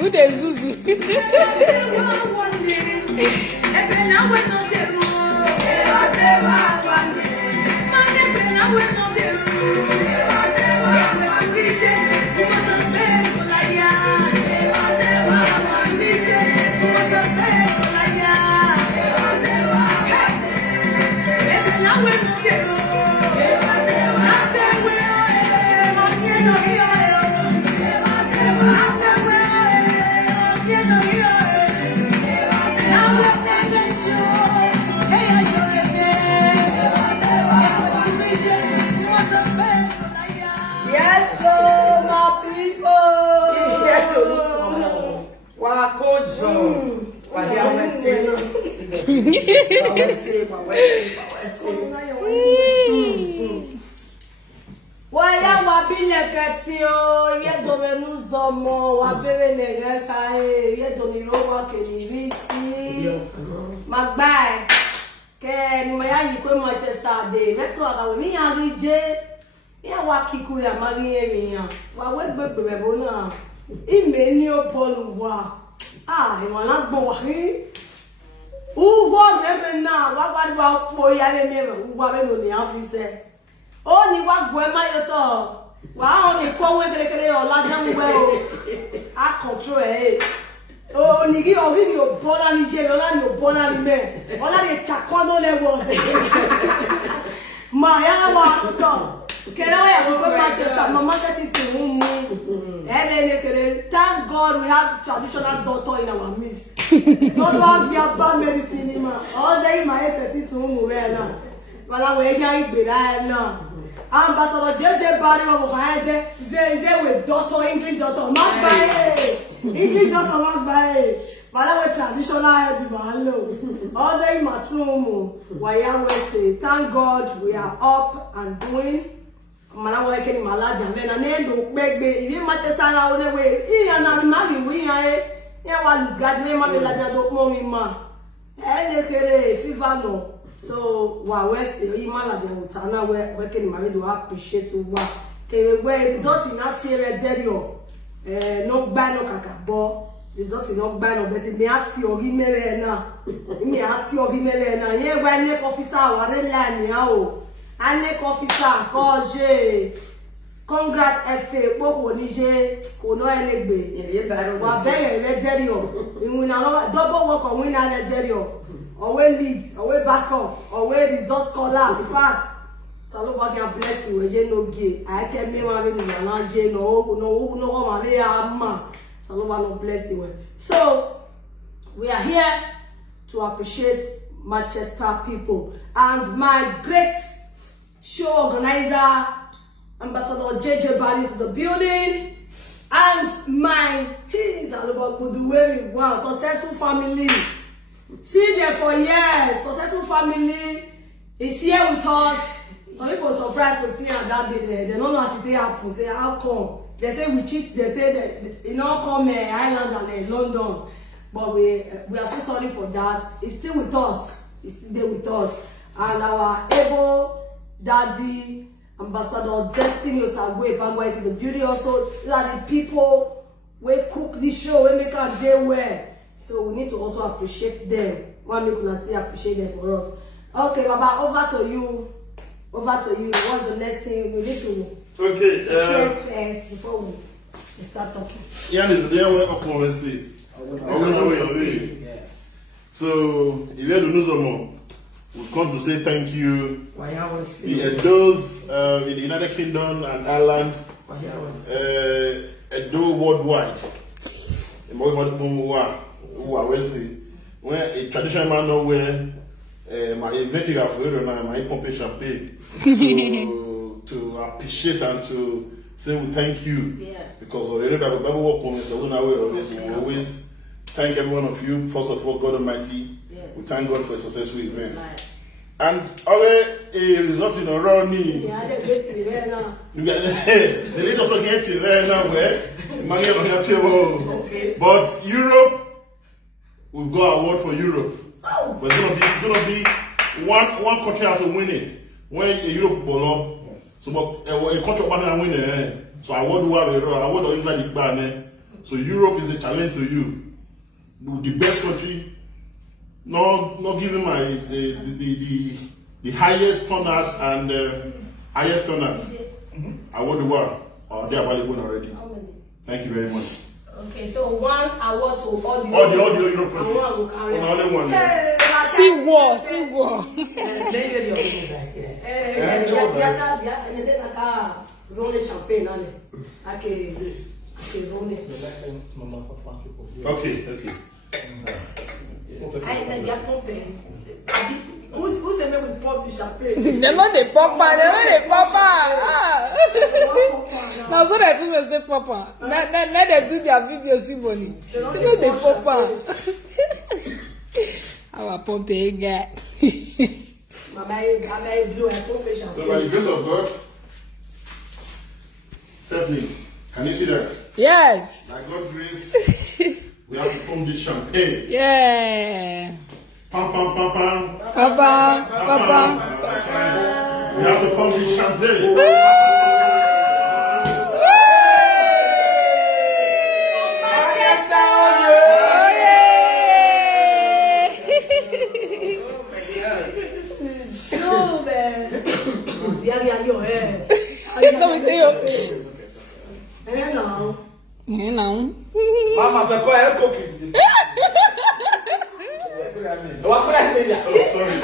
Who they Zuzu? Waya wabile ketio ye dove nuzomo wabere negeka ye doni rowa kenirisi magbai ke ni maya yikwe Manchester day let's walk away mi arije ya wakiku ya mari emi ya wa we gbegbe bo na ime ni opolu wa ìwọ̀n lágbọ̀n wà ní ugbo rẹ̀ náà wá gbádùn ọ̀pọ̀ ìyálé mẹ́rẹ̀ ugbo abẹ́lò ní àfíṣẹ́ ó ní wá gbọ́ ẹ máyọ́tọ̀ wà á ní kọ́wé kékeré ọ̀lájáwẹ́ o á kọ̀ntró ẹ̀ ó ní kí orí ni ò bọ́lá ní jẹ́ ọlá ni ò bọ́lá ní mẹ́ ọlá ni ìtàkọ́nó lẹ́wọ̀ mà yára wà tọ̀ kẹlẹ́wọ̀ yàgò pé Manchester mama tẹ́tí tì ń mú thank God we have traditional doctor in our midst. Not one be about medicine, man. All day my SAT to move now. But I will get it now. Ambassador JJ Barry say with doctor English doctor not by English doctor not by. But I will traditional head man. All day my tomb. Why I say thank God we are up and doing. Mana wa ekeni malaja me na nendo gbegbe ibi Manchester na one we iya na mari wi yan e wa lose guard me ma be laja do mo mi ma ele kere FIFA no so wa we se yi malaja utana we ekeni mari do appreciate wa kere we result in that here derio no gba no kaka bo result no gba no but me ati ori mere na me ati ori mere na ye we ne officer wa re la ni a o Ane officer koje congrats FA popo ni je kono elegbe wa bere lejerio inwina double work on winner lejerio always leads always backup always result caller in fact Saloba can bless you je no gay I tell me wa ni na je no ma le ama Saloba no bless you so we are here to appreciate Manchester people and my great show organizer, Ambassador JJ Barry is the building, and my he's all about Buduweri one successful family. See there for years, successful family is here with us. Some people are surprised to see her that day. They don't know how it happen. Say how come? They say we cheat. They say that you know come Ireland and London, but we are so sorry for that. It's still with us. It's still there with us, and our able Daddy, Ambassador Destiny Osagwe Bangwa is the beauty also that the people we cook this show, we make our day well. So we need to also appreciate them. One make us still appreciate them for us. Okay, Baba, over to you. Over to you. What's the next thing we need to share first before we start talking? Yeah, this is the way of policy. So if you have the news more. We come to say thank you. Those in the United Kingdom and Ireland, Edo worldwide. When a traditional man know where my inventing of my pumping champagne. So to appreciate and to say we thank you. Yeah. Because of the Bible work on us, we always thank every one of you. First of all, God Almighty, we thank God for a successful event. Right. And already a result in a running. Yeah, they get to there now. The lead also get to there now where okay. But Europe, we've got award for Europe. Oh. But it's gonna be one country has to win it. When Europe ball up, so but a country can win it. So award or England ban. So Europe is a challenge to you. The best country, not giving the highest turnout and highest turnout. Award the world. Or they are available already. How many? Thank you very much. Okay, so one award to all the Europe countries. And one will carry only one. See war, see war. Okay. Who's the man with pop the champagne? They're not the papa, Now so that you must say papa. Let them do their video ceremony. They're not the papa. Our Pompey guy. Mama, blue and pop champagne. So by the grace of God, Stephanie, can you see that? Yes. By God's grace, we have to pump this champagne. Yeah. Pam pam pam pam. Papa. We have to pump this champagne. Não. Mama, você qual é o coquinho? Eu aprendi. Oh, sorry.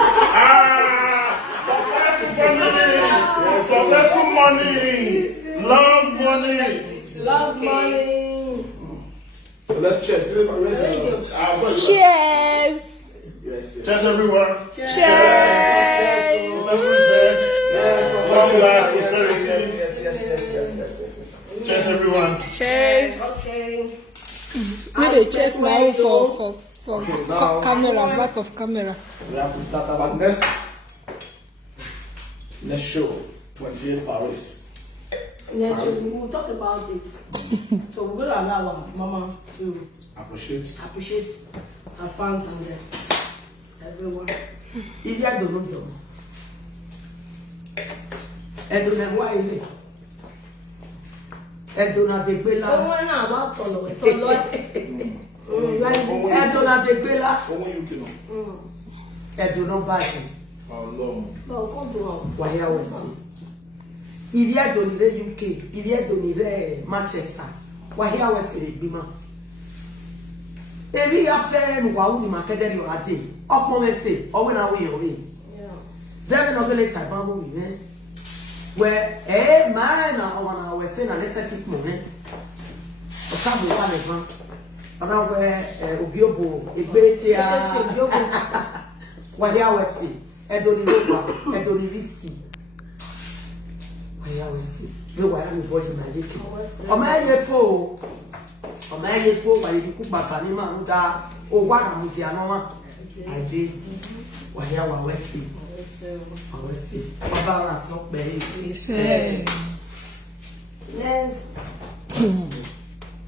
Successful money. Love money. Love money. So let's check. Cheers. Yes. Cheers, everyone. Cheers. Long life, prosperity. Cheers, everyone. Cheers. Okay. Me dey cheers my own for Okay, now- camera, back of camera. We have to start about next show, 28 Paris. Next week we will talk about it. So we will allow our mama to appreciate her fans and everyone. If you don't know so, and do them why you and do not take Bella. Oh, when I want to know, and do not take Bella. And do not buy him. No, come to why I was saying. Il y a donné le UK, il y a donné le Manchester. Why I was saying, Bima. Every affair, wow, the market that you are doing. Up on the say, or when I will away. 7 of the late I found me. Where a man or was saying an aesthetic moment. Or some one around where Obiobo, a great why I was saying, Edoni Risi. Why I was saying, no, why I'm avoiding my little. Or my year four, by you cook Bacanima, or what I'm with Yanoma. I did. Why I was saying. I was saying, about that, so baby. Yes.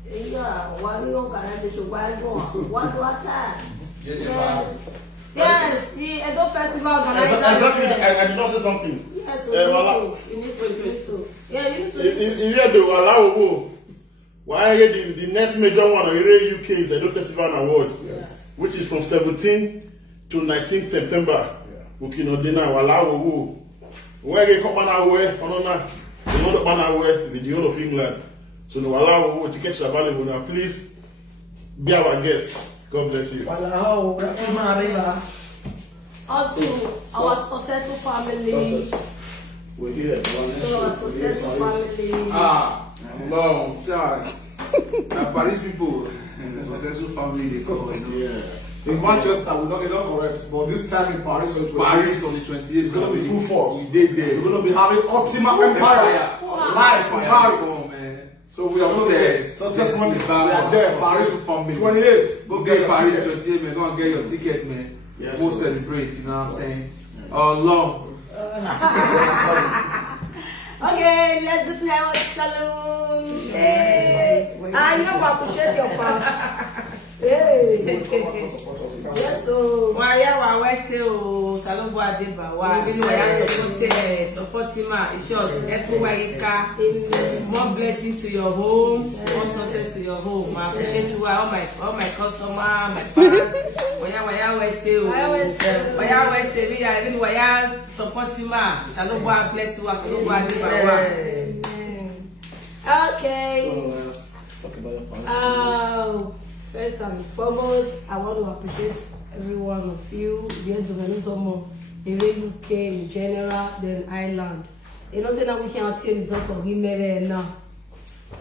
Yeah, why we don't got to why go on? What do I tell? Yes, the Edo Festival organizer. Exactly, I did not say something. Yes, you need to. Yeah, you need to. If you do allow, why the next major one in UK is the Edo Festival Award, which is from 17th to 19th September. Ukino dinner allow where they come on our way, the whole of England. So no allow tickets are available now. Please be our guest. God bless you. Also, our successful family. We're here. So our successful family. Long, sorry. Paris people, successful family, they call it. Yeah. In Manchester, we're not correct, but this time in Paris on the 28th, Paris on the 28th. it's going to be full force. We did there. We're going to be having Optima Empire live in Paris. Oh, man. So we are going to get success money. We are there. Paris from me. 28th. Go Go get get Paris Paris 28th, man. Go and get your ticket, man. Yes, Go sir. celebrate, you know what I'm saying? Oh, long. Okay, let's go to our salon. Hey. You know what? Appreciate your fans. Hey. Yes, so. Waya wa wese o Salongo Adeba wa nínú ya support ma in short Eka more blessing to your home, more success to your home. I appreciate you all my customer, my fans. Waya wese o waya wese we are even waya support ma Salongo bless you Salongo Adeba wa. Okay. Talk about your Paris. First and foremost, I want to appreciate every one of you, the Enzomenuzomo, in the UK in general, then Ireland. You know, say that we can't see results of him now.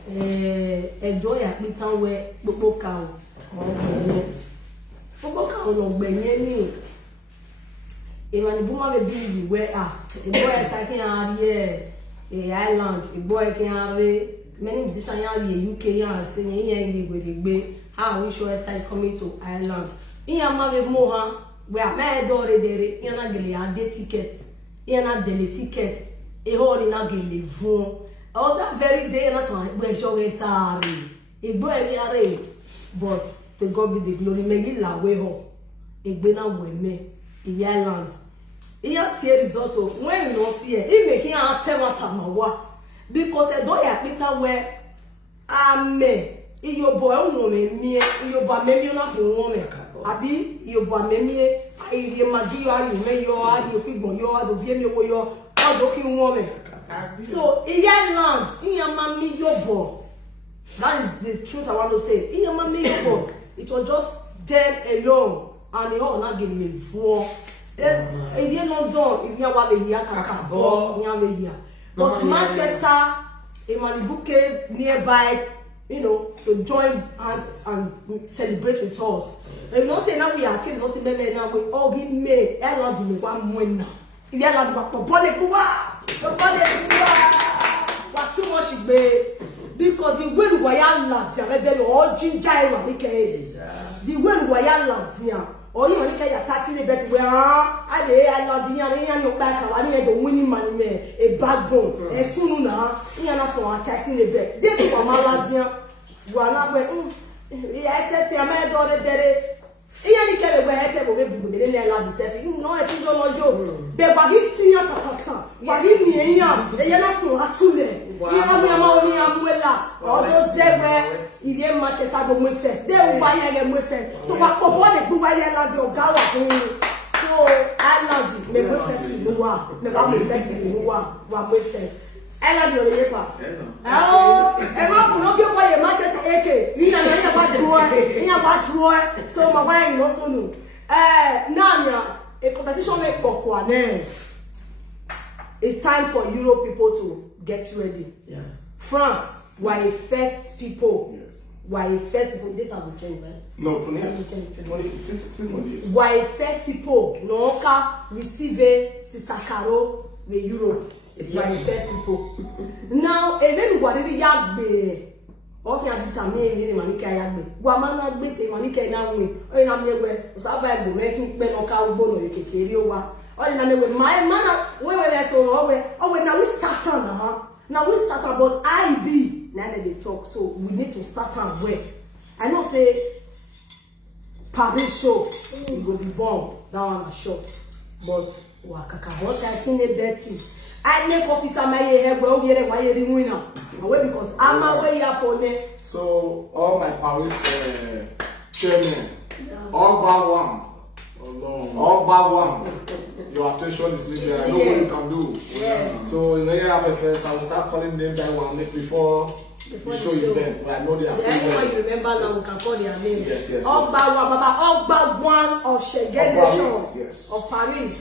Enjoy at me town where Bobo cow or Benny. Even the woman will be where a boy is like here, a Ireland, a boy can many musicians in the UK are saying here how we show Esther is coming to Ireland. In your mother moha, where my daughter did it, you're not getting a ticket, you're not getting a ticket, a whole in a gilly phone. All that very day, and that's why we show Esther. A boy, but the God be the glory, may you la way home. A winner with me in Ireland. Here, tear result of when you don't see it, it make him tell what I'm because a door at Peter where I'm me. Iyo boy unome mie iyo ba memi na unome abi iyo ba memi iri magi yo ari me yo ari ofigbon yo ado vie mi wo yo odo ki unome so Ireland iya mami yo bo that is the truth I want to say iya mami yo bo it was just them alone and all na give me for e London iya wa be here kakabo iya we here but Manchester Imanibuke nearby, you know, to join and celebrate with us. You know, say now we are teams, what maybe now we all give me Ireland in one winner. If you Ireland back to body, what too much it be because the way we are lads, you are all ginger, the way we are lads here. Or you only can taxi the bet where I love the young back and I the winning money, a backbone, a soon now, Yana so taxing the bet. They took a maladia, you are not where I said, say, my daughter did it. Ian Kelly, where I tell you, we didn't allow the selfie. You know, I think you're not joking. They were this senior Tata, but in the end, they are not so hard to learn. You know, we are last. All those there were, if you matches are going first, they will buy them with first. So, what for what they do by the land of Gawa? So, I love it. Maybe first in the war, maybe first in the war, one with first. I love your paper. Oh, and I will not be why a Manchester AK. You are about to war. So, my wife also know. Now, a competition make for it's time for Europe people to get ready. Yeah. France were the first people. Yes. Were the first people. Data will change, right? No, 28. Were the first people. No, receive Sister Caro with Europe. Were the first people. Now, and then what did you have? Okay, I determine any money carry. Woman not be say money carry now. Oh, you know me where so I go making men on car bono you carry over. Oh, you know me with my man. Where so oh now we start on now we start about IB. Now they talk, so we need to start on where. I know say Paris show it will be bomb. That one is sure. But wakaka what I think they betting. I make officer my hair well here why you winner. Away because I'm away here for me. So all my Paris chairman, all bar one. Your attention is needed. I know what you can do. Yes. So in the year after first, I will start calling them by one before the show event. I know they are free. Anyone you remember now, we can call their names. Yes. All one of Shege Nation Yes. of Paris.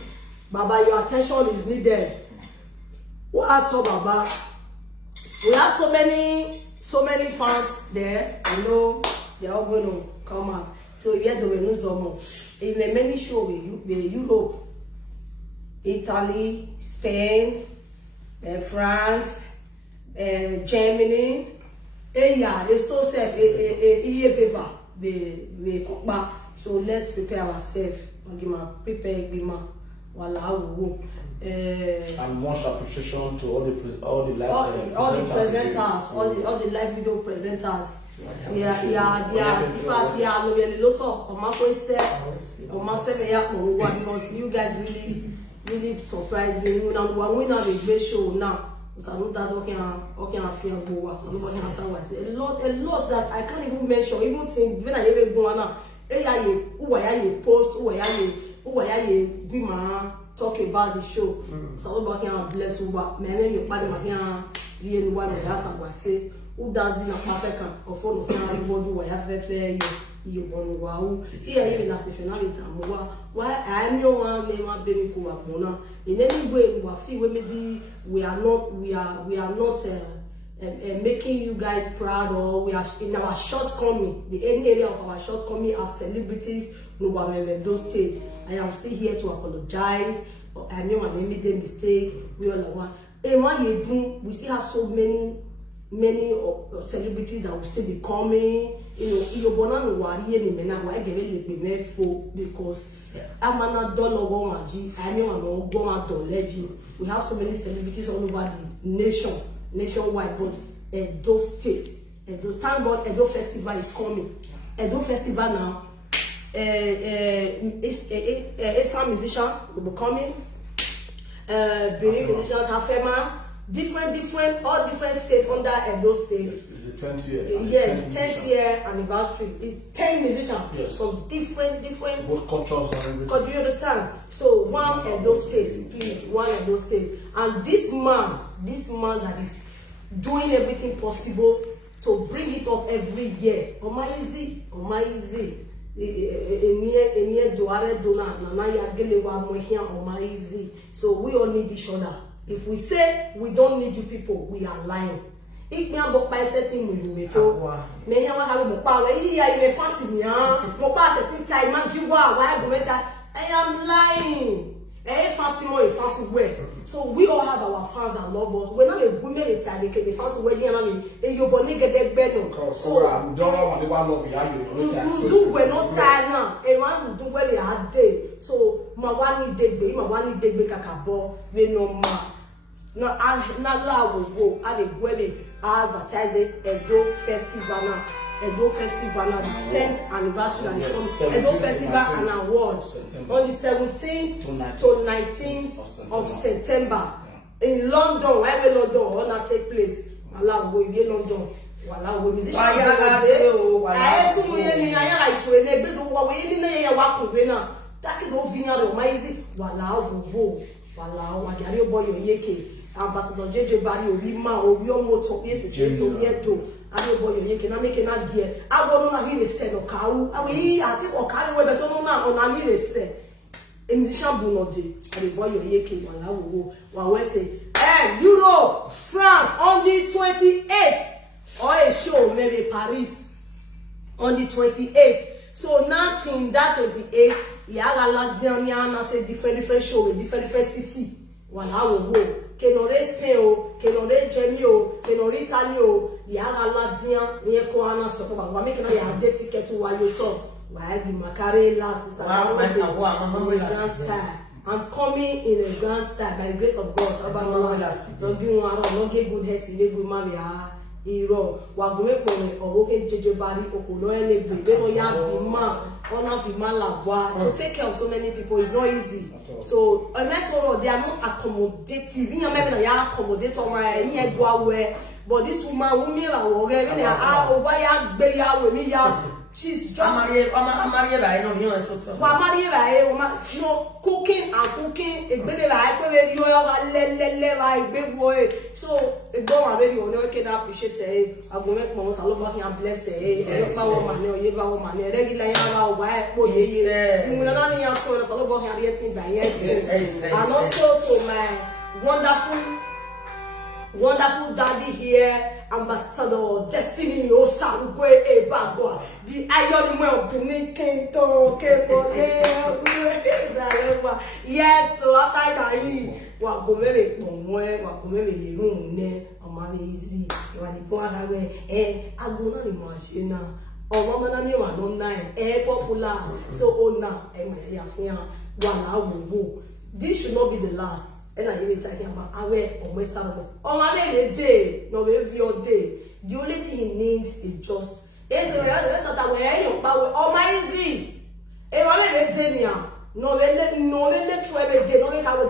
Baba, your attention is needed. What Baba? We have so many fans there. You know, they're all going to come out. So yeah, there no zomo. In the many show with Europe, Italy, Spain, France, Germany. Yeah, it's so safe. So let's prepare ourselves. Prepare and much appreciation to all the presenters, all the live video presenters. Yeah. In fact, yeah, no, a lot of because you guys really surprised me. When we have a great show now, so that's okay. Feel go. A lot that I can't even mention. Even think when I even go now, post, talk about the show. So I'm going to bless you. Who does in Africa or follow everybody who have you wow. Here you last if why I am your one name baby Kuwakona. In any way we feel maybe we are not making you guys proud, or we are in our shortcoming, the any area of our shortcoming as celebrities, those states. I am still here to apologize. I know my name made a mistake. We all are one. We still have so many celebrities that will still be coming. Because we have so many celebrities all over the nationwide, but those states, thank God Edo Festival is coming. Edo Festival now, some musicians will be coming, Benin musicians, Hafema, different, all different states under Edo states. It's the 10th year. Yeah, 10th year anniversary. It's 10 musicians from different both cultures and everything. Because you understand? So one Edo state, please, one Edo state. And this man that is doing everything possible to bring it up every year. Omaizi. So we all need each other. If we say we don't need you people, we are lying. If me am by setting me you to me here have mo pa we ya you fancy me mo pa setting time man give why I am lying. Fancy more fancy way. So we all have our fans that love us. We're not a women the fancy wedding and you boni get that bed. So we don't want to love you. Do we're not tired now. A man will do well a hard day. So my one need degbe kakabo we no ma. Now I will go at a gwele advertising Edo Festival now. Edo Festival now, the 10th anniversary and it's on Edo Festival and Award on the 17th to 19th of September in London. Where will London will not take place? Allah will be London. Wala we musicians. I assume we ni aya like to ene gbe do wa we ni na ya wa kun we na. Take do vinya do maizi wala wo wala wa gari boy yeke. Ambassador JJ Barry obi ma obi omo to be se so yeto. I boy yeke na make na die. I go no na he se no kawu. Awi ati o kare we beto no na ona he se. Musician bu no de. I boy yeke wala wo wa we say Europe, France on the 28th. Or a show maybe Paris on the 28th. So nothing that 28th. Yaga Ladziana say different show with different city. Wala wo go. Kenore Spain o, Kenore Germany o, Kenore Italy o. Yaga Ladzia near Koana so ba make na ya date ticket to wa you talk. Why give Makare last sister. I'm coming in a grand style by the grace of God. Don't give one don't get good head to good marry iro wa gbe pere owoke JJ Barry okolo elegbe they no ya the man honor the man lagwa to take care of so many people is not easy. So unless they are not accommodative in your maybe na accommodate on my yin gwa we but this woman who me la wo re ni wa ya gbe ya we mi ya she's just mariye ba no mi won so to wa mariye ba you know cooking egbele ba pe we yo ga lelele ba igbewo so egbo wa be you know can appreciate I go make mo sa lo ba can bless pa wo ma ni oye ba wo ma ni regular ya ba o ba po ye you know na ni ya so lo ba can reating by yet and also to my wonderful wonderful daddy here, Ambassador Destiny Osarugwe Ebagwa, the Iron Man Benin Kento Kepole. Yes, so after that, we are going to room ne, easy. You are the point where I'm going to imagine now. Oh, mama, you are not popular. So, oh, now, this should not be the last. And I even talking about aware or Western. On my day, no every day. The only thing he needs is just. Yes, oh my easy. If I let you no let you every day, no let how we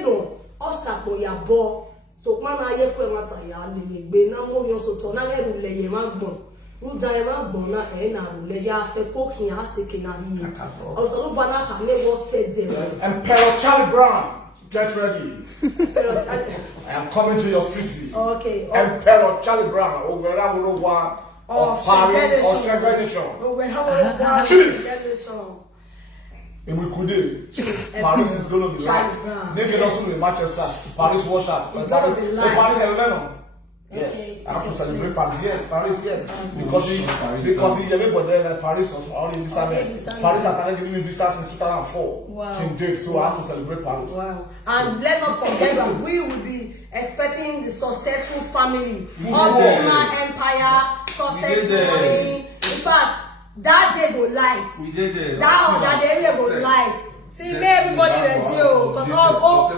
no. Osapo ya bo. So man I hear kwemata ya lele na mo yo so to na heru le ye magbon. Who diamond bona na le ya fe cooking asike na yi. Also no bana ka le was said there. Emperor Charlie Brown. Get ready. I am coming to your city. Okay. Emperor Charlie Brown, Ogbera of Paris, Australia. Chief. Paris is going to be right. Naked also in Manchester. Paris wash out. Paris and Lebanon. Yes, I have to celebrate Paris. Yes, Paris. Yes, because he everybody Paris was only visa. Paris has given me visa since 2004. Wow. Till date, so I have to celebrate Paris. Wow. And let's not forget that we will be expecting the successful family, Ultima Empire, successful family. In fact, that day go light. We did it. That day go light. See, everybody ready, because all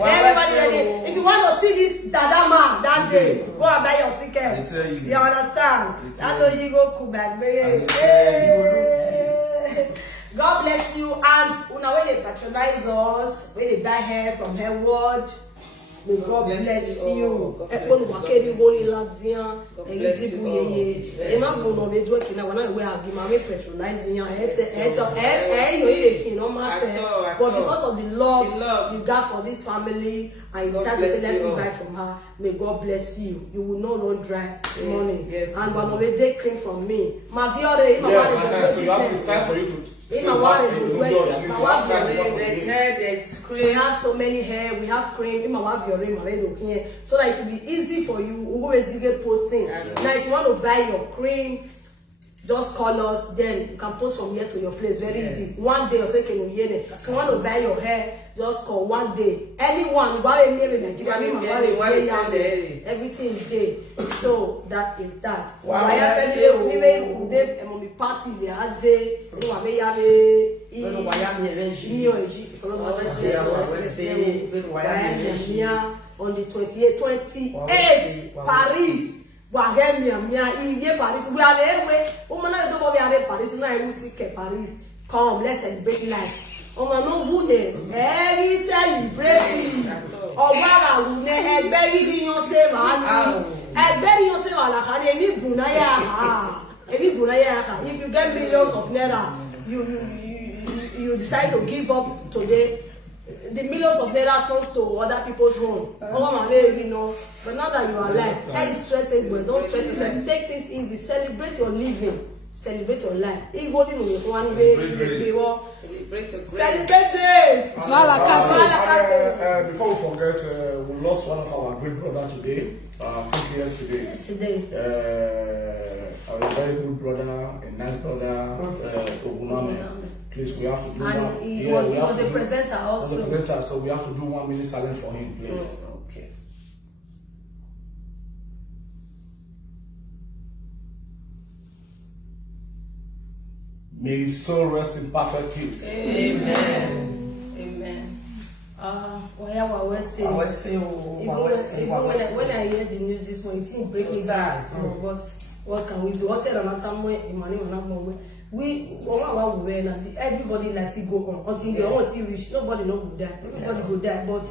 everybody ready. If you want to see this Dada man that day, go and buy your ticket. You understand? I know you go cool back. God bless you. And when they patronize us, when they buy hair from Hairwood, may God bless you. But because of the love you got for this family and you decided to say let me buy from her, may God bless you. You will not run dry money. And when we take cream from me, my fiore, so you have to stand for you to. We have so many hair, we have cream, so that it will be easy for you. We'll always get posting. Now, if you want to buy your cream, just call us, then you can post from here to your place. Very easy. One day, if you want to buy your hair, just call one day. Anyone, everything is there. So that is that. Wow. Party they had on the 28th, Paris. Paris. We are there. Paris. Paris. Come, let's celebrate life. Celebrating. If you get millions of naira, you decide to give up today. The millions of naira turns to other people's home. But now that you are alive, don't stress yourself. Take things easy. Celebrate your living. Celebrate your life. Celebrate this. Before we forget, we lost one of our great brother today. 2 years today. Yesterday. A very good brother, a nice brother, Oguname. Please, we have to do and one. He was a presenter also. He was a presenter, so we have to do 1 minute silence for him, please. Okay. May his soul rest in perfect peace. Amen. Amen. When I hear the news this morning, it didn't break me down. But what can we do? What said another time? Everybody likes to go on until they almost see rich. Nobody will die. Everybody will die. But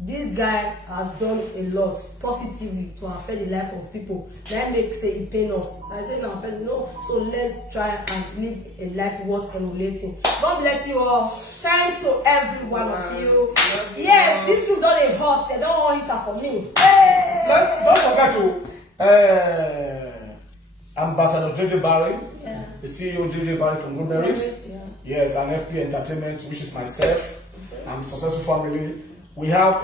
this guy has done a lot positively to affect the life of people. That makes say it pain us. I say now, no. So let's try and live a life worth emulating. God bless you all. Thanks to every one of you. Yes, this room done a hot. They don't want it for me. Hey! Don't forget to Ambassador JJ Barry. Yeah. The CEO JJ Barry from Good Marriage. Yes, and FP Entertainment, which is myself. and successful family. We have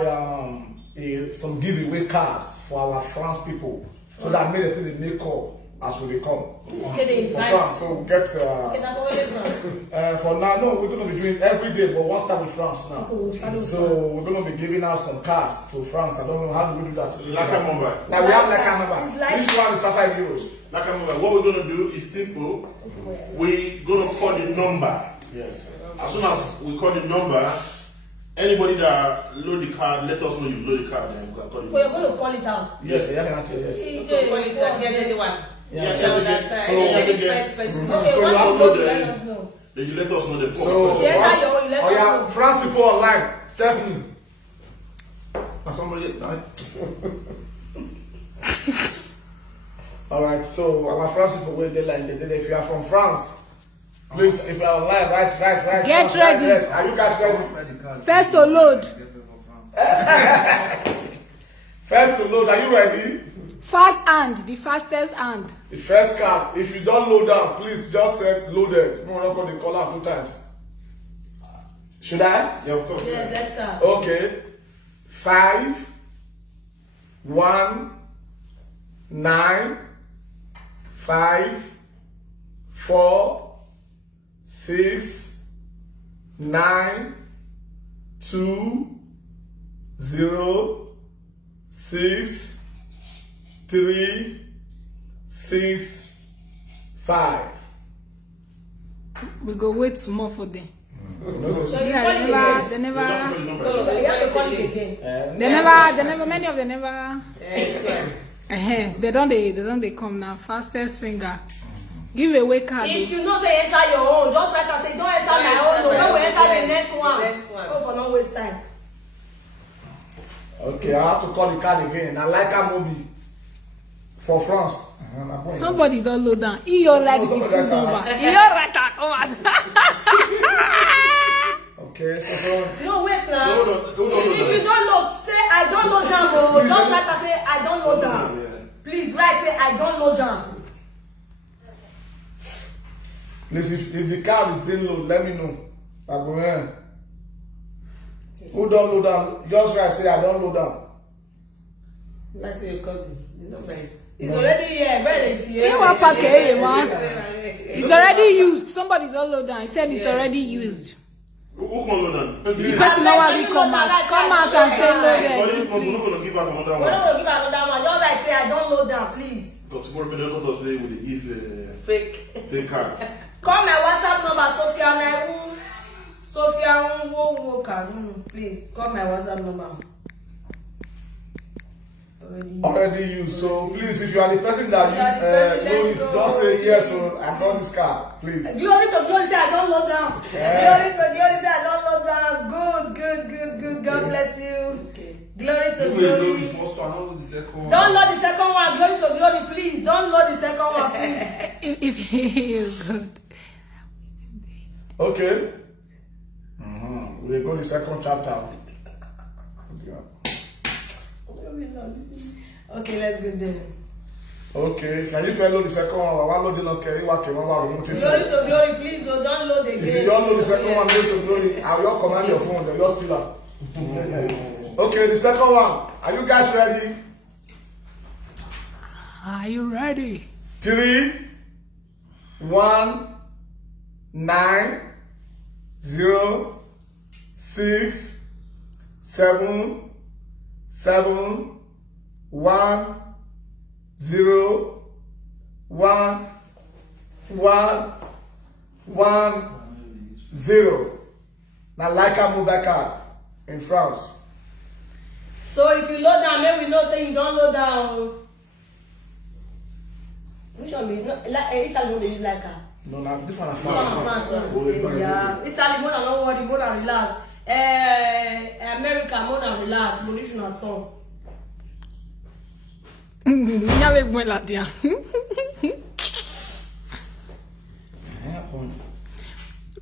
some giveaway cards for our France people, so that they make call as we come Okay, for France. So we get for now. No, we're going to be doing every day, but one start with France now. So we're going to be giving out some cards to France. I don't know how do we do that. Like a mobile. Now we have like a number. Like- Each one is for €5. Like a mobile. What we're gonna do is simple. We're gonna call the number. Yes. As soon as we call the number, anybody that load the card, let us know you load the card, then we can call it. We're going to call it out. Yes. Yes. Yes. Yeah, You understand? so You're the again, first person. Okay, So once you you upload go, the- let us know. then you let us know the So, Yes, phone. I know, you let us yeah, know. France people online. Stephanie. Somebody, All right. So our France people wait the line. If you are from France, please, if you are online, write. Get France, ready. Yes. Are you guys ready? First to load. First to load. Are you ready? Fast hand, the fastest hand. The first card. If you don't load down, please just say loaded. No, we're not going to call out 2 times. Should I? yeah, of course. Yeah, let's start. Okay. 5, 1, 9, 5, 4, 6, 9, 2, 0, 6, 3, 6, 5. We go wait some more for them. So you Yeah, call it again. they never, You have to call it again. many of them never. They don't come now. Fastest finger. Give away card. If you know say enter your own, just write and say don't enter my own. No, when we enter the next one. Go for no waste time. Okay, I have to call the card again. I like a movie for France. Somebody don't load down. He your right the somebody food write down. number. He your right come on. Okay, so No, wait now. Hold on. If you don't know, say I don't know them. Oh, just write and say I don't know them. Yeah. Please write say I don't know them. please, if the card is being low, let me know. I go in. Who don't load down? Just write say I don't load down. Let's say you call the number. It's already here. Where is it? You want pack it, man. It's already used. Somebody don't load down. He said it's already used. Who can load them? The person now will come out. Come out and say But loaded. if not, we're not Please. gonna give out another We're one. not gonna give another one. Just write say I don't know them, please. Because tomorrow we don't know say we dey give Fake. fake card. Call my WhatsApp number, Sophia Naiwu. Sophia Nwoka. Please call my WhatsApp number. Already used. So please, if you are the person that You are the person, know it, let's just go. say yes. So I got this card, please. Glory to glory, say I don't load down. Glory to glory, say I don't load down. Good. God bless you. Glory to glory. First one, I don't know the second one. Don't load the second one. Glory to glory, please. Don't load the second one, please. If he is good. Okay. We'll go to the second chapter. Okay, let's go there. Okay, if you follow the second one, I will load okay. Glory to glory, please. So don't load again. If you don't know the second one, glory to glory, I will command your phone. You're just still up. Okay, the second one. Are you guys ready? Are you ready? 3, 1, 9, 0, 6, 7, 7, 1, 0, 1, 1, 1, 0. Now, like a mobile card in France. So if you load down, then we know say you don't load down. Which one be no, like Italy they use like a. No, now this one is This one France. France. Yeah. Italy more than no worry, more than relax. America more than relax. But this not so. Avec moi là, tiens.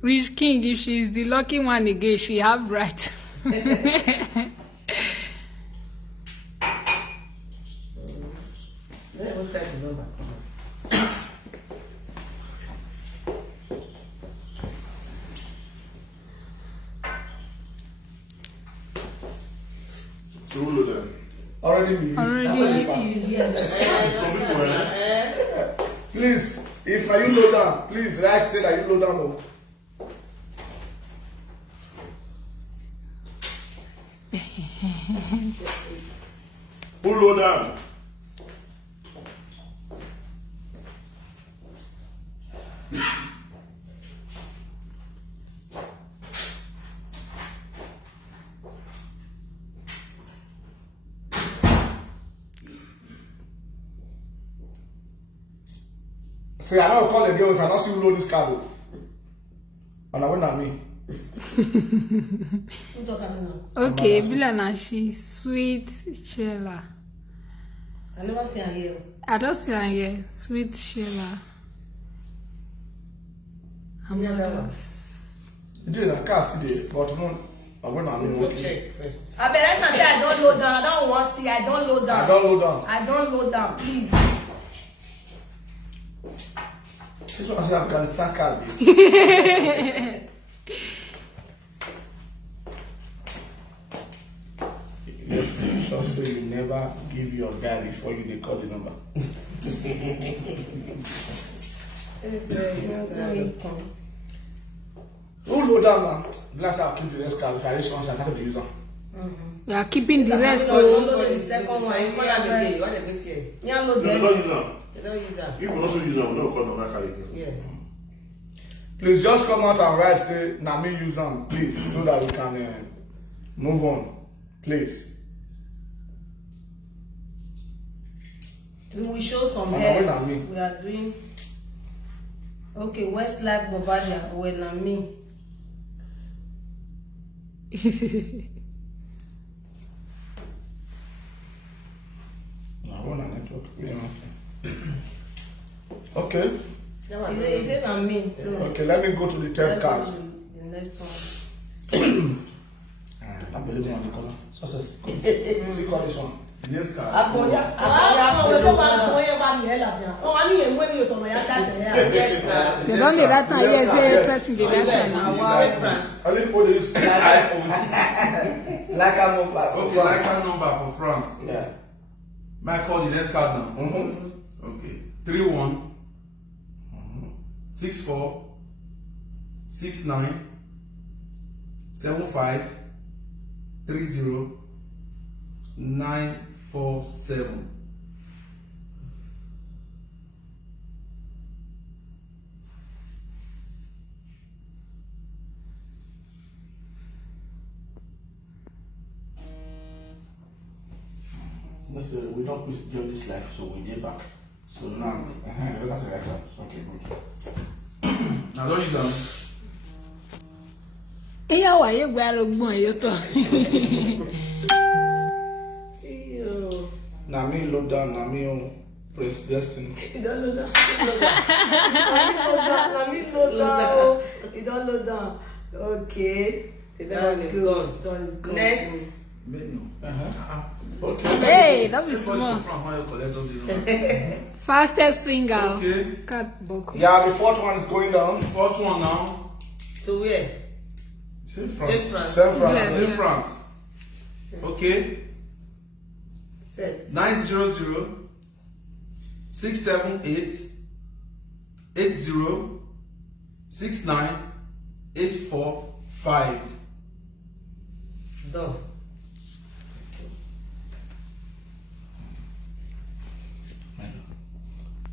Rich King, if she is the lucky one again, she have right. What type of number? So who load them? Already me. Already. Some people, Please, if now you load down, please write say that you load down. Oh. Who load them? Say, I don't call a girl if I don't see you load this card. And I went at me. Okay, Bila she sweet Sheila. I never see her here. I don't see her here. Sweet Sheila. Amadas. You did I can't see the but no, I went at me. Check first. I better not say I don't load down. I don't want to see. I don't load down. I don't load down. I don't load down, please. This one is an Afghanistan card. Yes, sure say you never give your guy before you call the number. Who load down now? Last I'll keep the rest card. If I reach once, I can't use them. We are keeping the rest. Don't load the second one. You call them again. You want them to here. Yeah, No, load they them. don't use them. They don't use that. If you also use them, we don't call them carry again. Yeah. Please just come out and write say na me use them, please, so that we can move on. Please. We show some And hair. when I mean. We are doing. Okay, Westlife Bavaria. When I mean. Okay. Is it on me? So Okay, let me go to the third let's go card. to the next one. I believe in the color. Success. See call this one. Yes, card. Yes, They don't need that now. Yes, every person did that now. I think what is iPhone. Like I'm over. Okay, like card number for France. Yeah. May I call the next card now? Okay. 31 64 69 75 30 947. We don't quit this life, so we get back. So now, let's have the right one. Okay, good. Now don't use them. Yeah, why you go to Now me load down, now me on press destiny. You don't load down. Let me load down. You don't load down. Okay. that one is gone. That one is gone. Next. Menu. Okay. Hey, that be small. From where you collect all the numbers. Fastest finger. Okay. Cut book. Yeah, the fourth one is going down. Fourth one now. To where? Saint Saint France. France. San France. Yes. Saint France. Okay. Set. 900 678 80 69 845. Done.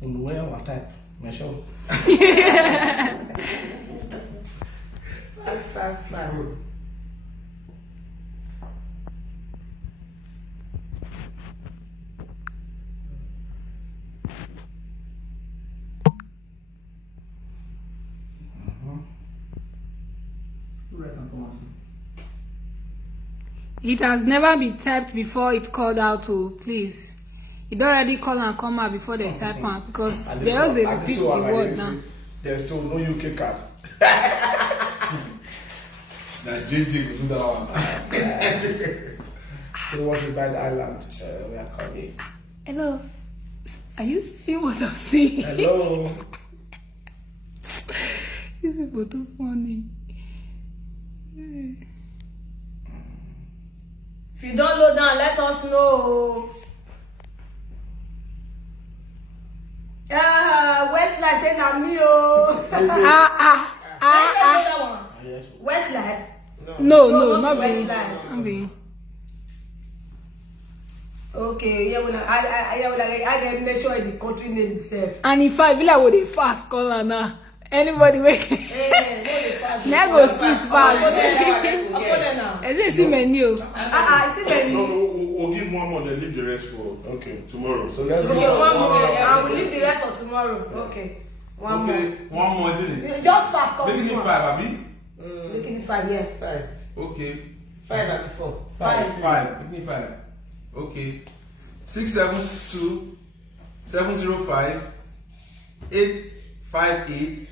Where what type? Measure. Fast. It has never been typed before it called out to please. It already call and come out before they type out because they always repeat the word now. There's still no UK card. Now JJ will do that one. So what is that island? We are calling. Hello. Are you seeing what I'm saying? Hello. These people too funny. If you don't load down, let us know. Westlife say na me oh. Westlife. No, not me. Westlife. Not me. Okay, yeah, I get make sure the country name itself. And if I be like, what they fast call her now? Anybody wake? Never sweet fast. Is it see menu? See menu. No, we'll give one more, then leave the rest for tomorrow. So let's Okay, one more. I will leave the rest for tomorrow. Okay, one more. One more, isn't it? Just fast come. Making it 5, Abi? Making it 5, yeah. 5. Okay. 5 and 4. 5. Making it 5. Okay. 672 705 858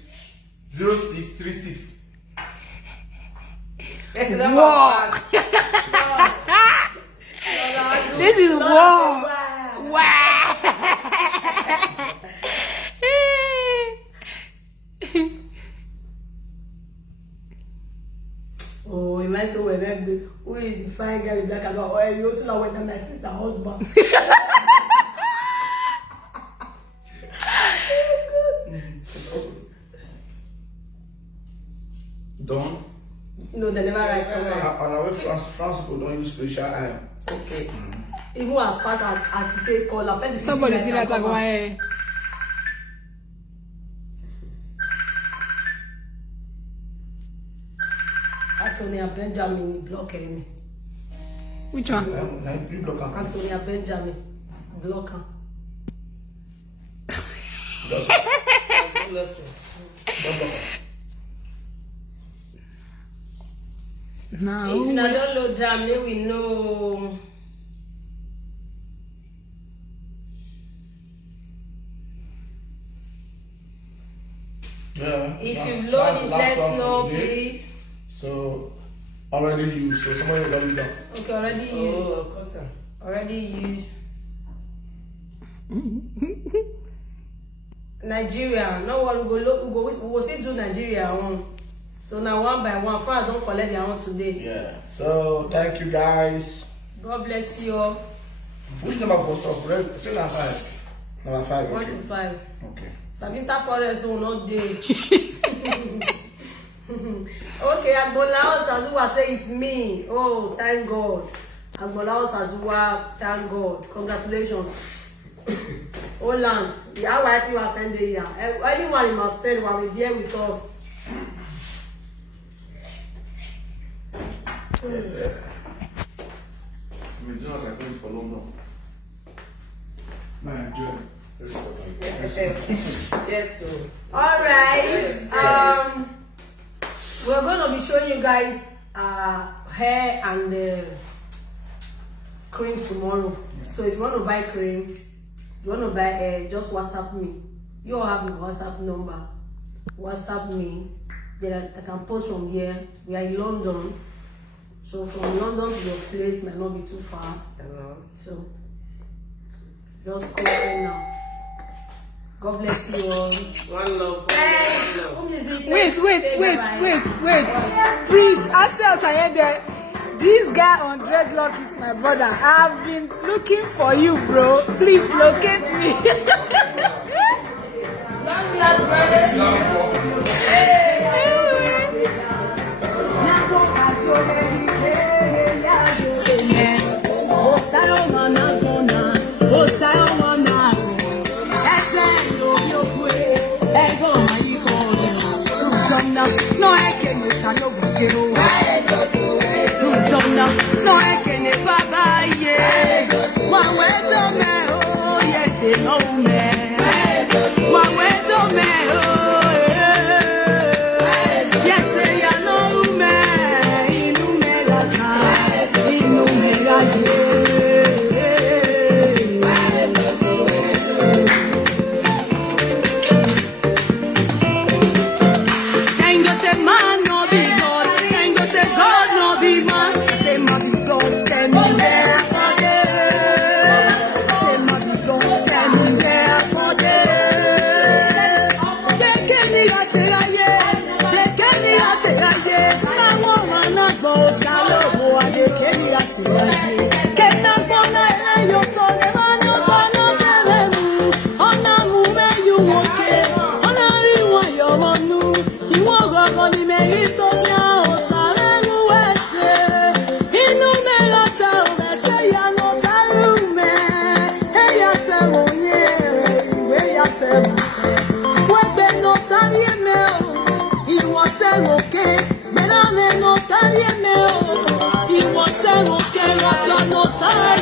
0636. Wow. This is wow. Wow. Oh, you might say, well, who is the fine guy with black and white? Oh, you also know when my sister husband. Done. No, they never write comments. And away France people don't use spiritual eye. Okay. Even as fast as you take call, a person Somebody see that come out. why? Antonia Benjamin block me. Which one? Now you block am. Antonia Benjamin block him. Listen. No. If you don't load down, then we know. Yeah. If last- you load last- it, last let one us for know, today. please. So already used. So somebody will be done. Okay, already used. Oh, cotton. Already used. Nigeria. No one we go still do Nigeria one. So now one by one, France don't collect their own today. Yeah. So thank you guys. God bless you all. Which number for stop? Still number 5. Number 5. 1 Okay. to 5. Okay. Sabista Forest will not do. Okay, Agbola Osazuwa say it's me. Oh, thank God. Agbola Osazuwa, thank God. Congratulations. Holland, the RYT was sending here. Anyone you must send will be here with us. Yes, sir. We do not going for London. Nigeria. Yes, so. All right. Yes, We're going to be showing you guys hair and cream tomorrow. So if you want to buy cream, you want to buy hair, just WhatsApp me. You all have my WhatsApp number. WhatsApp me. Then I can post from here. We are in London. So from London to your place might not be too far. So just call me now. God bless you all. One love. Wait. Please, ourselves are there. This guy on dreadlock is my brother. I've been looking for you, bro. Please locate me. Long last brother. No I can use a no go. No I can baba ye. Wa we do me oh yes no me. Wa we do me oh yes ya no me. Inu me la I sáré mẹ́ o ìwọ sẹ́wọ̀n kẹrọ tọ́nà sáré.